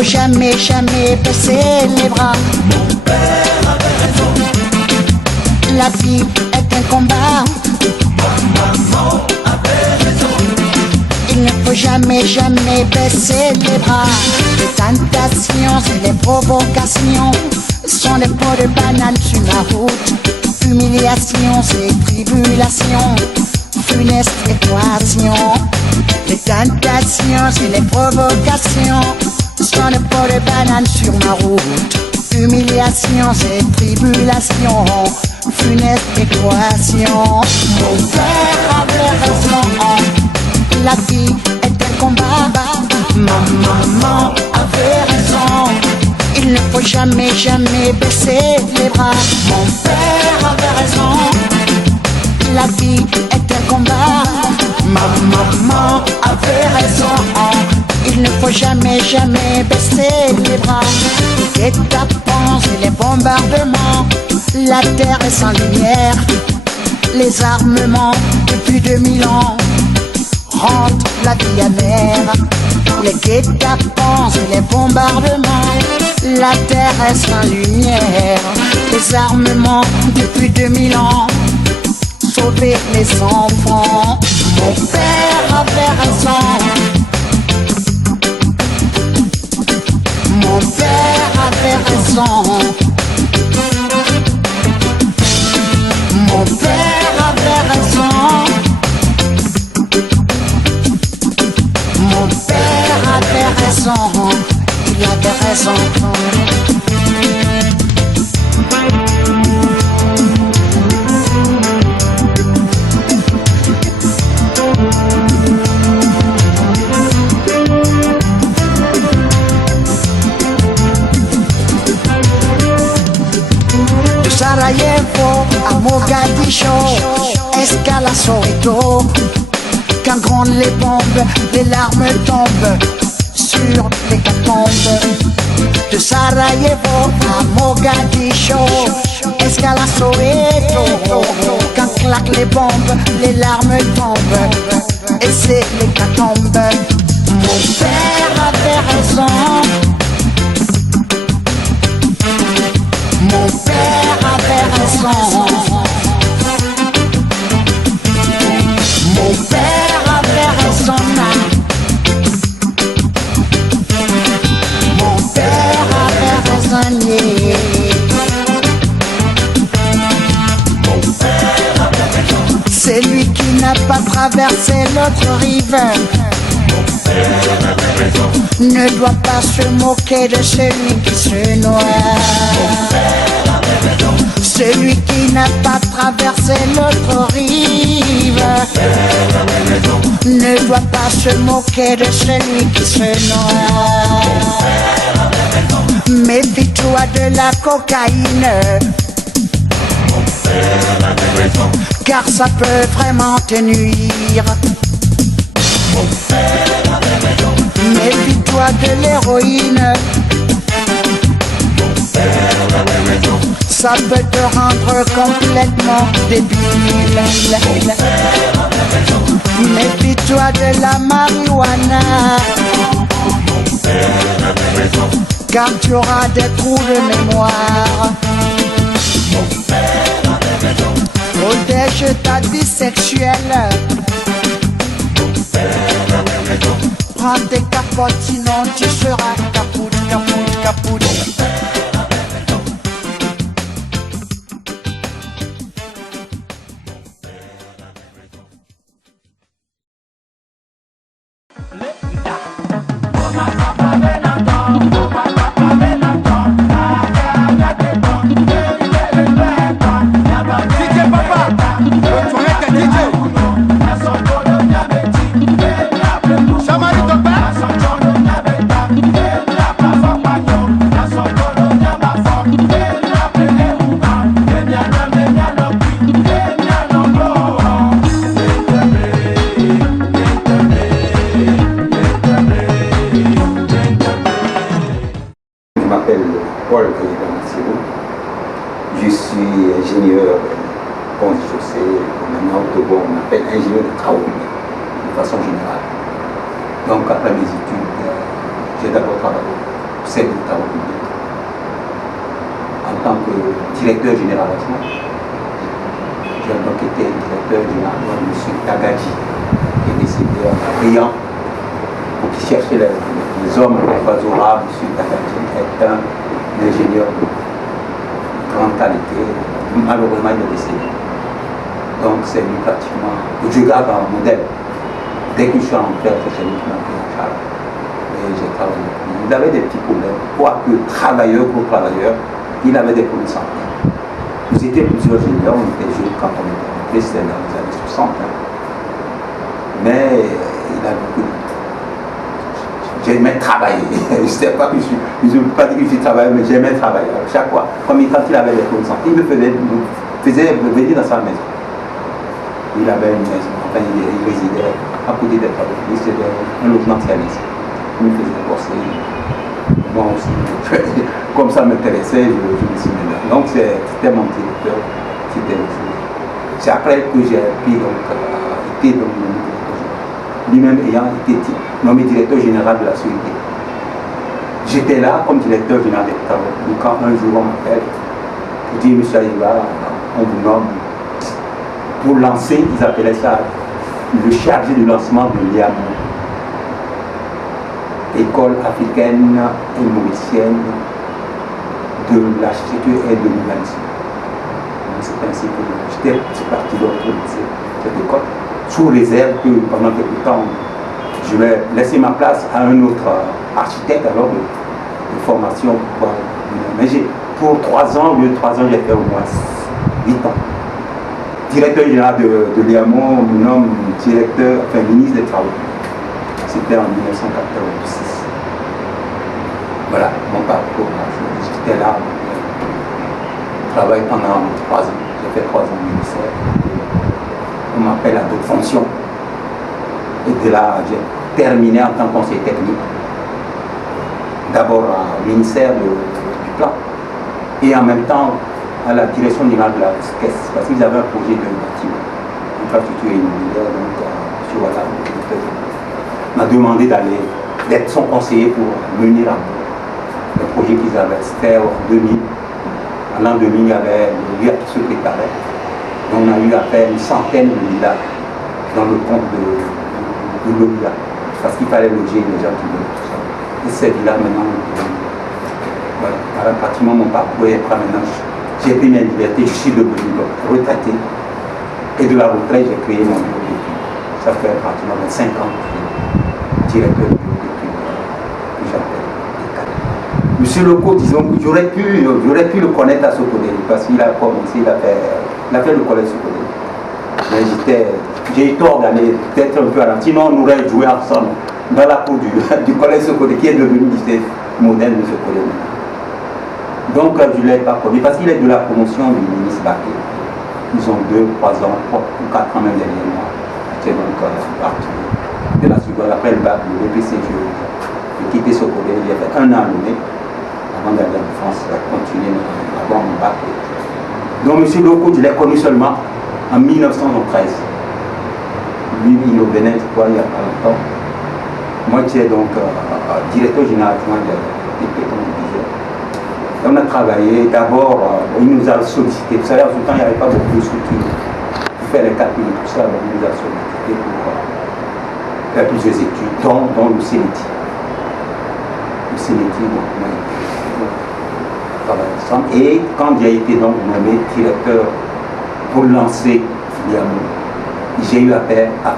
faut jamais, jamais baisser les bras. Mon père avait raison. La vie est un combat. Ma maman avait raison. Il ne faut jamais, jamais baisser les bras. Les tentations et les provocations sont des pots de banane sur ma route. Humiliations et tribulations, funeste équation. Les tentations et les provocations sont des pots de banane sur ma route. Humiliations et tribulations, funeste équation. Mon père avait raison. La vie est un combat. Ma maman avait raison. Il ne faut jamais, jamais baisser les bras. Mon père avait raison. La vie est un combat. Ma maman avait raison. Il ne faut jamais, jamais baisser les bras. Les guet-apens et les bombardements, la terre est sans lumière. Les armements depuis 2000 ans rendent la vie amère. Les guet-apens et les bombardements, la terre est sans lumière. Les armements depuis 2000 ans, sauver les enfants. Mon père avait raison. Mon père avait raison. Mon père avait raison. Mon père avait raison. Il avait raison. Sarajevo à Mogadiscio, escale à Soweto. Quand grondent les bombes, les larmes tombent sur les catacombes. De Sarajevo à Mogadiscio, escale à Soweto. Quand claquent les bombes, les larmes tombent et c'est l'hécatombe. Mon père avait raison. Mon père avait raison. Mon père avait raison. Mon père avait raison. Mon père avait raison. C'est lui qui n'a pas traversé l'autre rive. Mon père avait raison. Ne doit pas se moquer de celui qui se noie. Celui qui n'a pas traversé l'autre rive ne doit pas se moquer de celui qui se noie. Méfie-toi de la cocaïne, car ça peut vraiment te nuire. Méfie-toi de l'héroïne, ça peut te rendre complètement débile. Méfie-toi de la marijuana, car tu auras des trous de mémoire. Protège ta vie sexuelle. Prends tes capotes, sinon tu seras capoute, capoute, capoute. Je suis ingénieur pont de chaussée, maintenant au Togo on appelle ingénieur de travaux publics, de façon générale. Donc après mes études, j'ai d'abord travaillé celle des travaux publics. En tant que directeur général adjoint, j'ai donc été directeur général adjoint de M. Tagadji, qui est décédé en Briand, pour qui cherchait les hommes raisonnables. M. Tagadji est un ingénieur de grande qualité. Malheureusement, il est décédé. Donc c'est lui pratiquement, je garde un modèle. Dès que je suis en clair, c'est lui qui m'a pris en charge. Et j'ai travaillé. Il avait des petits problèmes. Quoique travailleur pour travailleur, il avait des problèmes de santé. Nous étions plusieurs génieurs, on était jeunes quand on était rentrés, c'était dans les années 60. Hein. Mais il a beaucoup de... J'aimais travailler. Je ne sais pas que je ne veux pas dire que je suis travailleur, mais j'aimais travailler. Chaque fois, quand il avait des problèmes de santé, il me faisait venir dans sa maison. Il avait une maison, enfin il résidait à côté des travaux. C'était un logement socialiste. Il me faisait bosser. Moi aussi, comme ça m'intéressait, je me suis mis là. Donc c'était mon directeur, c'est après que j'ai été donc lui-même ayant été nommé directeur général de la sécurité. J'étais là comme directeur général des travaux. Donc quand un jour on m'appelle, je dis monsieur Aïba, on vous nomme pour lancer, ils appelaient ça le chargé du lancement de l'IAM, École africaine et mauricienne de l'architecture et de l'urbanisme. C'est ainsi que j'étais parti pour cette école, sous réserve que pendant quelque temps, je vais laisser ma place à un autre architecte alors de formation. Mais pour 3 ans, au lieu de 3 ans, j'ai fait au moins 8 ans. Directeur général de l'IAMO, mon nom directeur, enfin ministre des Travaux. C'était en 1986. Voilà mon parcours. J'étais là, je travaille pendant 3 ans. J'ai fait 3 ans au ministère. On m'appelle à d'autres fonctions. Et de là, j'ai terminé en tant que conseiller technique. D'abord au ministère du Plan. Et en même temps, à la direction générale de la caisse, parce qu'ils avaient un projet de bâtiment, infrastructure immobilière, donc sur la m'a demandé d'être son conseiller pour mener à le projet qu'ils avaient. C'était en 2000. En l'an 2000, il y avait le lieu qui se préparait. On a eu à faire une centaine de villas dans le compte de l'OIA, parce qu'il fallait loger les gens qui veulent tout ça. Et ces villas maintenant, voilà, pratiquement mon parcours est prêt maintenant. J'ai pris mes libertés, je suis devenu retraité. Et de la retraite, j'ai créé mon bureau d'études. Ça fait pratiquement 25 ans que je suis directeur du bureau d'études que j'appelle les cadres. Monsieur Leco, disons que j'aurais pu le connaître à Sokodé, parce qu'il a commencé, il a fait le collège Sokodé. Mais j'ai été ordonné peut-être un peu à l'antenne, sinon on aurait joué ensemble dans la cour du collège Sokodé, qui est devenu lycée moderne de Sokodé. Donc je ne l'ai pas connu parce qu'il est de la promotion du ministre Baké. Ils ont 2, 3 ans, ou 4 ans même derrière moi. J'étais donc parti de la seconde. Après le bac, le BPC, j'ai quitté Sokodé. J'ai fait 1 an à Lomé avant d'aller en France, continuer avant mon bac. Donc M. Loko, je l'ai connu seulement en 1913. Lui, il venait, je crois, il n'y a pas longtemps. Moi, j'étais donc directeur général adjoint de l'IP, comme je disais. On a travaillé, d'abord, il nous a sollicité. Vous savez, en ce temps, il n'y avait pas beaucoup de structures pour faire les calculs et tout ça. Donc, il nous a sollicité pour faire plusieurs études, dont le CNETI. Le CNETI, donc, on travaille ensemble. Et quand j'ai été donc nommé directeur pour lancer Filiamo, j'ai eu appel à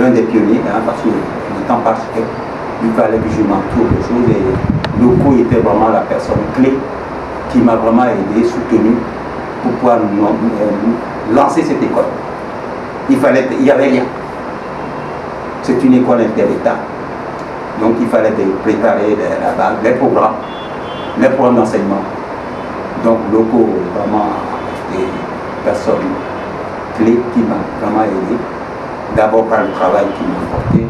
l'un des pionniers, hein, parce que n'étant pas architecte, il fallait que je m'entoure de choses. Et Loko était vraiment la personne clé qui m'a vraiment aidé, soutenu pour pouvoir lancer cette école. Il n'y avait rien. C'est une école inter-État. Donc il fallait préparer les programmes d'enseignement. Donc Loko est vraiment une personne clé qui m'a vraiment aidé. D'abord par le travail qu'il m'a apporté.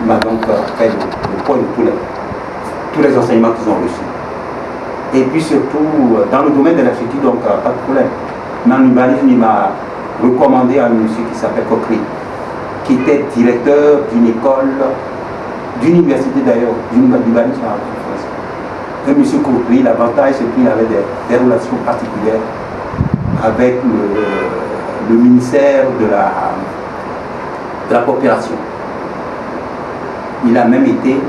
Il m'a donc fait le poids de tous les enseignements qu'ils ont reçus. Et puis surtout, dans le domaine de l'architecture, donc pas de problème. Mais en urbanisme, il m'a recommandé à un monsieur qui s'appelle Kokri, qui était directeur d'une école d'université d'ailleurs, du Libanais sur la France. Et M. Koukri, l'avantage c'est qu'il avait des relations particulières avec le ministère de la coopération. Il a même été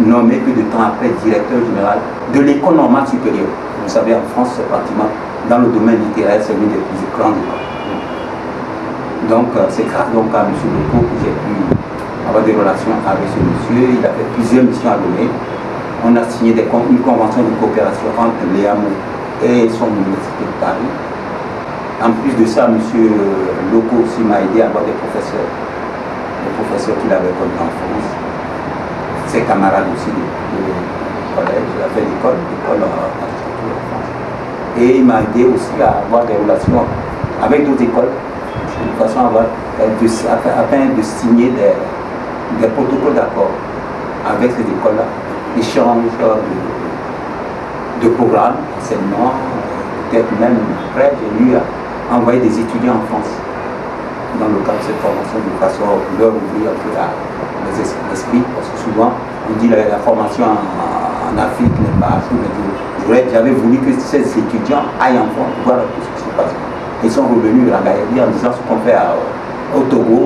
nommé peu de temps après directeur général de l'école normale supérieure. Vous savez, en France, c'est pratiquement dans le domaine littéraire, c'est l'une des plus grandes écoles. Donc, c'est grâce donc à M. Leco que j'ai pu avoir des relations avec ce monsieur. Il a fait plusieurs missions à donner. On a signé une convention de coopération entre l'EAMO et son université de Paris. En plus de ça, M. Leco aussi m'a aidé à avoir des professeurs qu'il avait connus en France. Ses camarades aussi de collège, il a fait l'école d'architecture en France. Et il m'a aidé aussi à avoir des relations avec d'autres écoles, de façon afin de signer des protocoles d'accord avec ces écoles-là, échange de programmes, enseignement, peut-être même après, j'ai eu à envoyer des étudiants en France dans le cadre de cette formation de façon à leur ouvrir un peu les esprits, parce que souvent on dit la formation en Afrique n'est pas assez, mais j'avais voulu que ces étudiants aillent en France pour voir ce qui se passe. Ils sont revenus à la en disant ce qu'on fait au Togo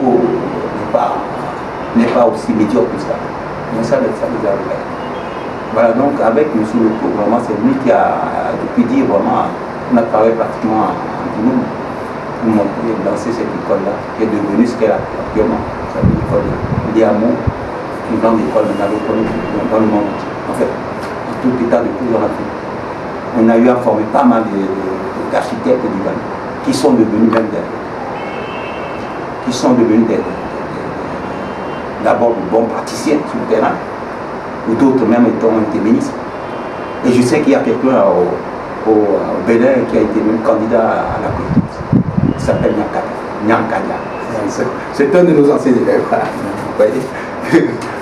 n'est pas aussi médiocre que ça. Donc ça les a ouvert. Voilà, donc avec M. Leco, vraiment c'est lui qui a, depuis dire vraiment, on a travaillé pratiquement en binôme pour monter, lancer cette école-là, qui est devenue ce qu'elle a actuellement. C'est l'école de l'IAMO, une grande école maintenant reconnue dans le monde entier. En fait, en tout état de cause dans l'Afrique. On a eu à former pas mal d'architectes libanais qui sont devenus même d'abord de bons praticiens sur le terrain, ou d'autres même ont été ministres. Et je sais qu'il y a quelqu'un au Bénin qui a été même candidat à la présidence. Il s'appelle Nyankanya. C'est un de nos anciens élèves. Vous voyez,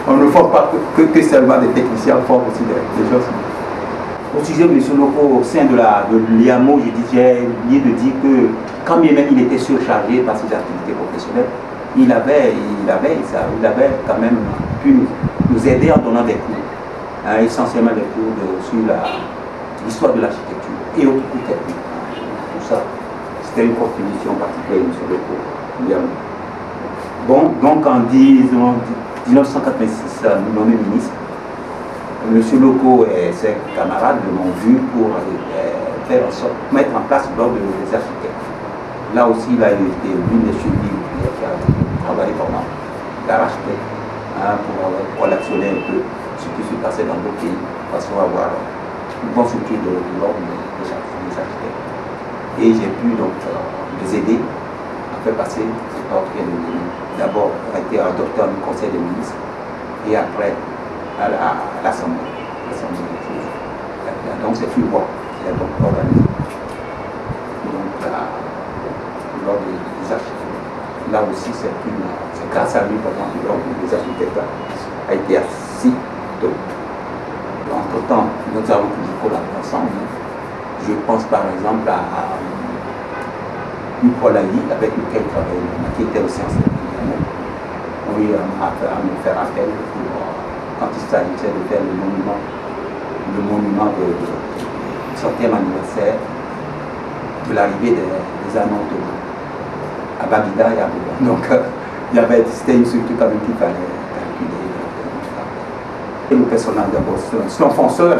on ne forme pas que seulement des techniciens, on forme aussi des gens. Au sujet de M. Leco, au sein de l'IAMO, j'ai oublié de dire que quand bien même il était surchargé par ses activités professionnelles, il avait quand même pu nous aider en donnant des cours, essentiellement des cours sur l'histoire de l'architecture et autres cours techniques. Tout ça, c'était une contribution particulière de M. Leco. Bon, donc en 1986, nommé ministre, M. Leco et ses camarades m'ont vu pour faire en sorte, mettre en place l'ordre des architectes. Là aussi, il a été l'une des chevilles qui a travaillé pendant l'architecte pour relationner un peu ce qui se passait dans d'autres pays, de façon à avoir une bonne structure de l'ordre des architectes. Et j'ai pu donc les aider à faire passer cet ordre qui est devenu d'abord a été adopté au Conseil des ministres et après à l'Assemblée. Donc c'est Fulbon qui a donc organisé. Donc lors des architectes. Là aussi c'est grâce à lui pendant que l'ordre des architectes a été assis tôt. Entre temps, nous avons toujours collaboré ensemble. Je pense par exemple à Paul Ali avec lequel il travaillait, qui était aussi ancien. Oui, à me faire appel pour, quand il s'agissait de faire le monument du 100e anniversaire de l'arrivée des Allemands ottomans à Babida et à Bouba. Donc, c'était une structure quand même qu'il fallait calculer. Et le personnage d'abord, c'est un fonceur.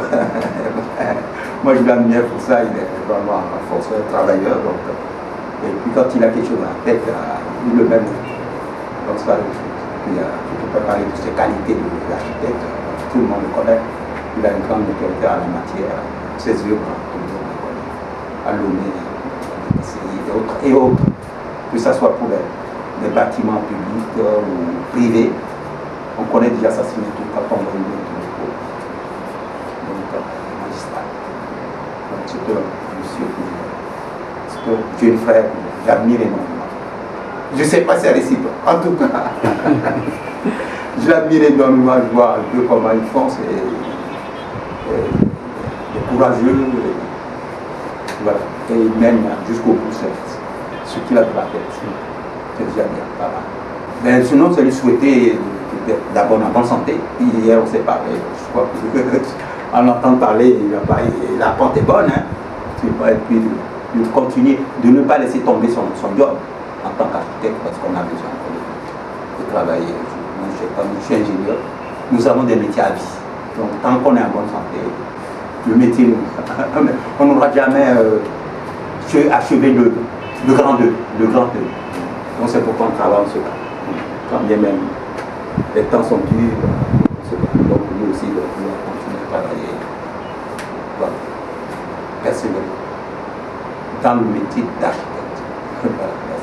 Moi, je l'admire pour ça, il est vraiment un fonceur, un travailleur. Donc, et puis, quand il a quelque chose en tête, il le met. Donc, ça, je ne peux pas parler de ses qualités d'architecte, tout le monde le connaît. Il a une grande autorité en la matière, ses œuvres, tout le monde le connaît. À Lomé, et autres, que ce soit pour les bâtiments publics ou privés, on connaît déjà sa signature quand on va y mettre le cours. Donc, magistral. Donc, c'est un monsieur, c'est un jeune frère que j'admire énormément. Je ne sais pas si c'est réciproque. En tout cas, je l'admire énormément, je vois un peu comment il fonce et courageux. Voilà. Et il mène jusqu'au bout ce qu'il a de la tête. C'est déjà bien. Voilà. Ben, sinon, c'est lui souhaiter d'abord en bonne santé. Hier, on s'est parlé. Je crois qu'en entendant parler, la porte est bonne. Hein. Et puis, de continuer, de ne pas laisser tomber son job en tant qu'architecte, parce qu'on a besoin de travailler. Moi, je suis ingénieur. Nous avons des métiers à vie. Donc, tant qu'on est en bonne santé, le métier, on n'aura jamais achevé le grand 2. Donc, c'est pourquoi on travaille en ce cas. Quand bien même les temps sont durs, donc nous aussi, nous allons continuer à travailler. Voilà. Personnellement, dans le métier d'architecte. Voilà.